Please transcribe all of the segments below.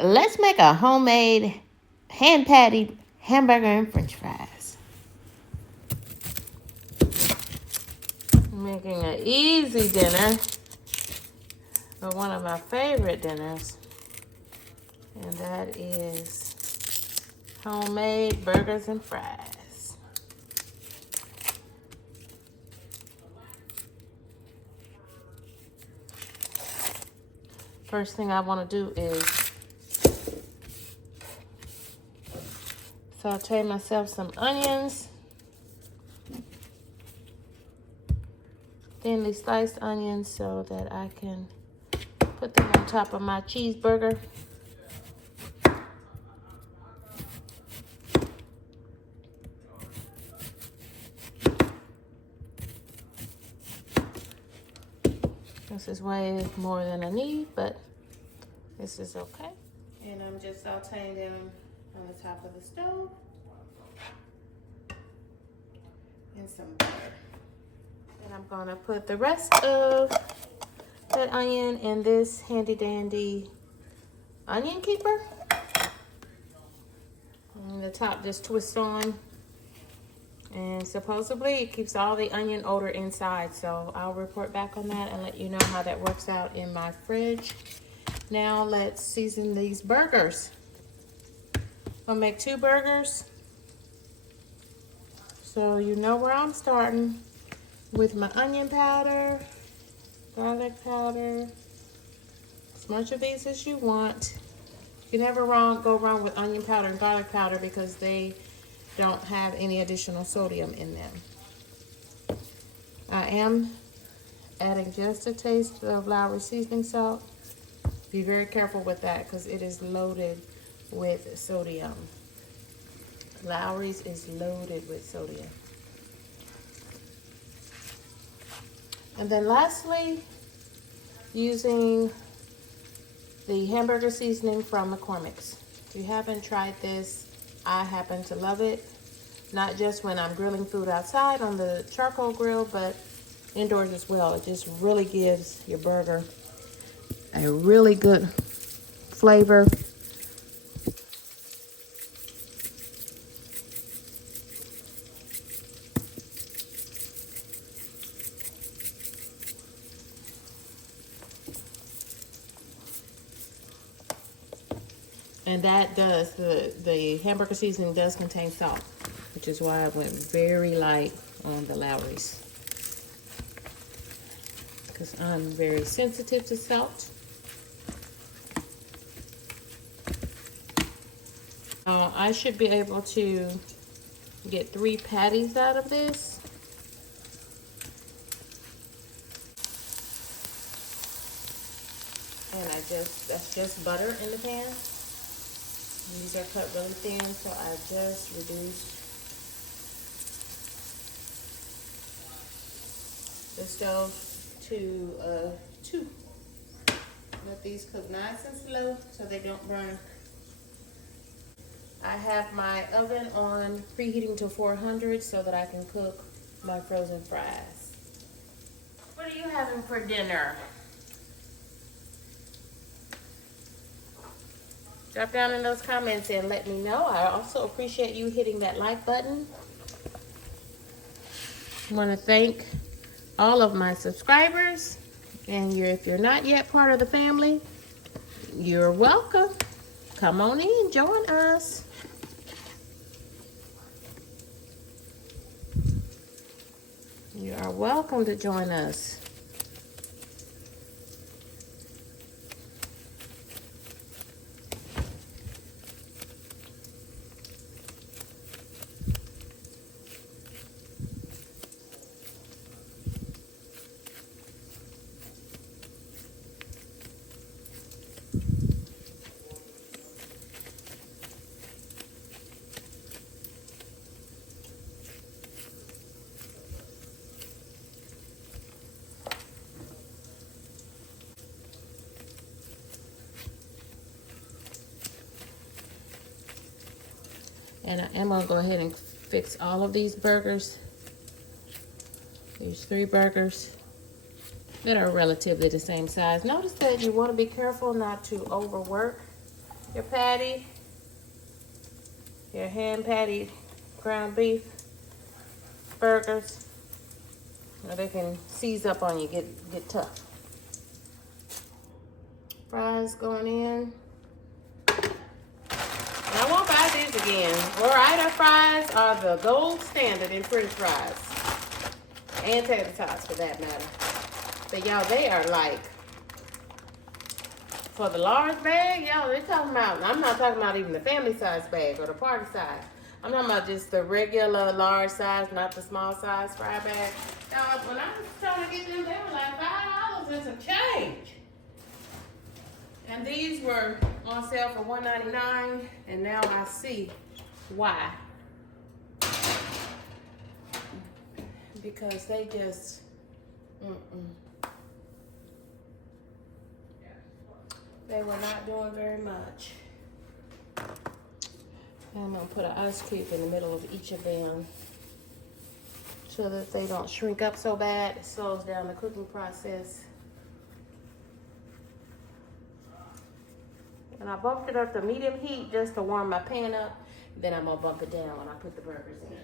let's make a homemade hand-patted hamburger and french fries. Making an easy dinner, but one of my favorite dinners, and that is homemade burgers and fries. First thing I want to do is saute myself some onions, thinly sliced onions, so that I can put them on top of my cheeseburger. This is way more than I need, but this is okay. And I'm just sauteing them on the top of the stove. And some butter. And I'm gonna put the rest of that onion in this handy dandy onion keeper. And the top just twists on. And supposedly it keeps all the onion odor inside. So I'll report back on that and let you know how that works out in my fridge. Now let's season these burgers. I'll make 2 burgers. So you know where I'm starting with my onion powder, garlic powder, as much of these as you want. You can never go wrong with onion powder and garlic powder because they don't have any additional sodium in them. I am adding just a taste of Lowry seasoning salt. Be very careful with that because it is loaded with sodium. Lowry's is loaded with sodium. And then lastly, using the hamburger seasoning from McCormick's. If you haven't tried this, I happen to love it. Not just when I'm grilling food outside on the charcoal grill, but indoors as well. It just really gives your burger a really good flavor. And that does, the hamburger seasoning does contain salt, which is why I went very light on the Lowry's. Because I'm very sensitive to salt. I should be able to get 3 patties out of this. And that's just butter in the pan. And these are cut really thin, so I just reduced the stove to 2. Let these cook nice and slow so they don't burn. I have my oven on preheating to 400 so that I can cook my frozen fries. What are you having for dinner? Drop down in those comments and let me know. I also appreciate you hitting that like button. I want to thank all of my subscribers. And if you're not yet part of the family, you're welcome. Come on in, join us. You are welcome to join us. And I am gonna go ahead and fix all of these burgers. There's 3 burgers that are relatively the same size. Notice that you want to be careful not to overwork your patty, your hand patty ground beef burgers, or they can seize up on you, get tough. Fries going in. And I won't buy these again. Ore-Ida fries are the gold standard in French fries. And tater tots for that matter. But y'all, they are like, for the large bag, y'all, they're talking about, I'm not talking about even the family size bag or the party size. I'm talking about just the regular large size, not the small size fry bag. Y'all, when I was trying to get them, they were like $5 and some change. And these were on sale for $1.99, and now I see why. Because they just, they were not doing very much. And I'm gonna put an ice cube in the middle of each of them so that they don't shrink up so bad. It slows down the cooking process. And I bumped it up to medium heat just to warm my pan up. Then I'm gonna bump it down when I put the burgers in.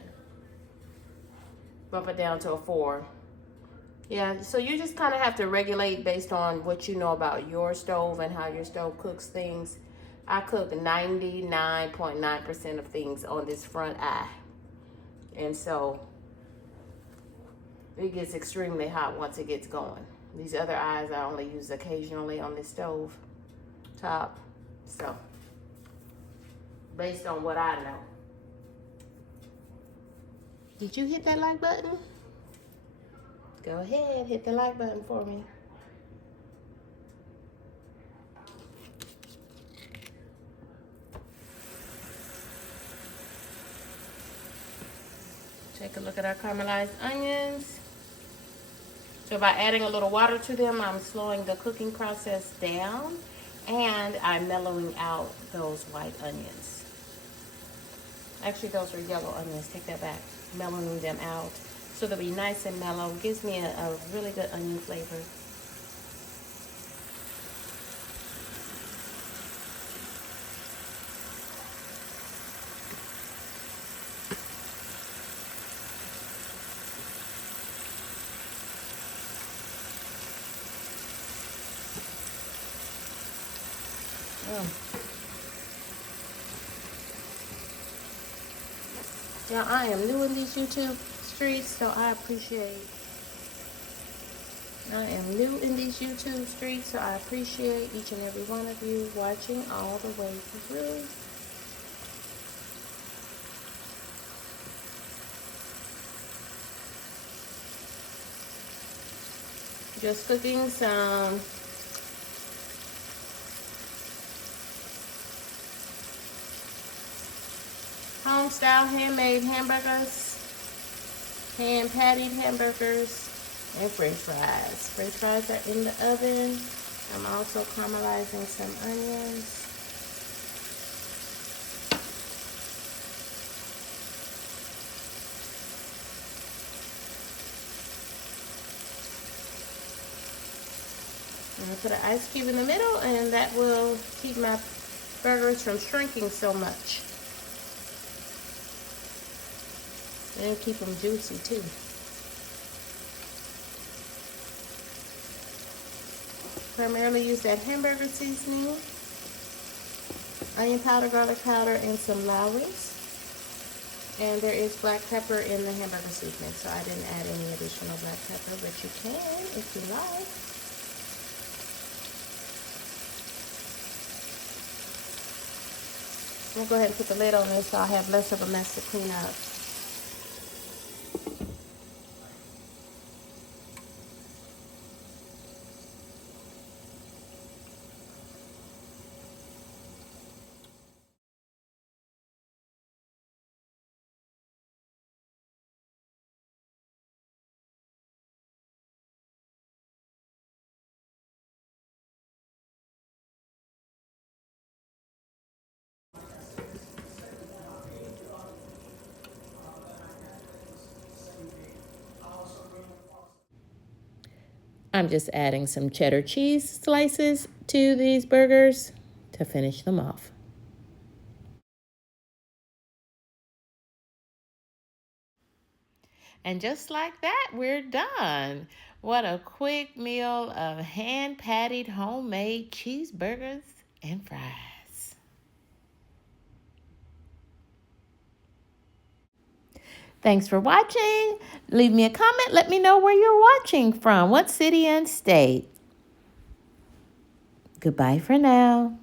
Bump it down to a 4. Yeah, so you just kind of have to regulate based on what you know about your stove and how your stove cooks things. I cook 99.9% of things on this front eye. And so it gets extremely hot once it gets going. These other eyes I only use occasionally on this stove top. So, based on what I know. Did you hit that like button? Go ahead, hit the like button for me. Take a look at our caramelized onions. So by adding a little water to them, I'm slowing the cooking process down, and I'm mellowing out those white onions. Actually, those are yellow onions. Take that back. Mellowing them out so they'll be nice and mellow. Gives me a really good onion flavor. Now, I am new in these YouTube streets, so I appreciate each and every one of you watching all the way through. Just cooking some home-style handmade hamburgers, hand-patted hamburgers, and french fries. French fries are in the oven. I'm also caramelizing some onions. I'm going to put an ice cube in the middle, and that will keep my burgers from shrinking so much. And keep them juicy too. Primarily use that hamburger seasoning, onion powder, garlic powder, and some Lowry's. And there is black pepper in the hamburger seasoning, so I didn't add any additional black pepper, but you can if you like. I'm gonna go ahead and put the lid on this so I'll have less of a mess to clean up. I'm just adding some cheddar cheese slices to these burgers to finish them off. And just like that, we're done. What a quick meal of hand-patted homemade cheeseburgers and fries. Thanks for watching. Leave me a comment. Let me know where you're watching from. What city and state. Goodbye for now.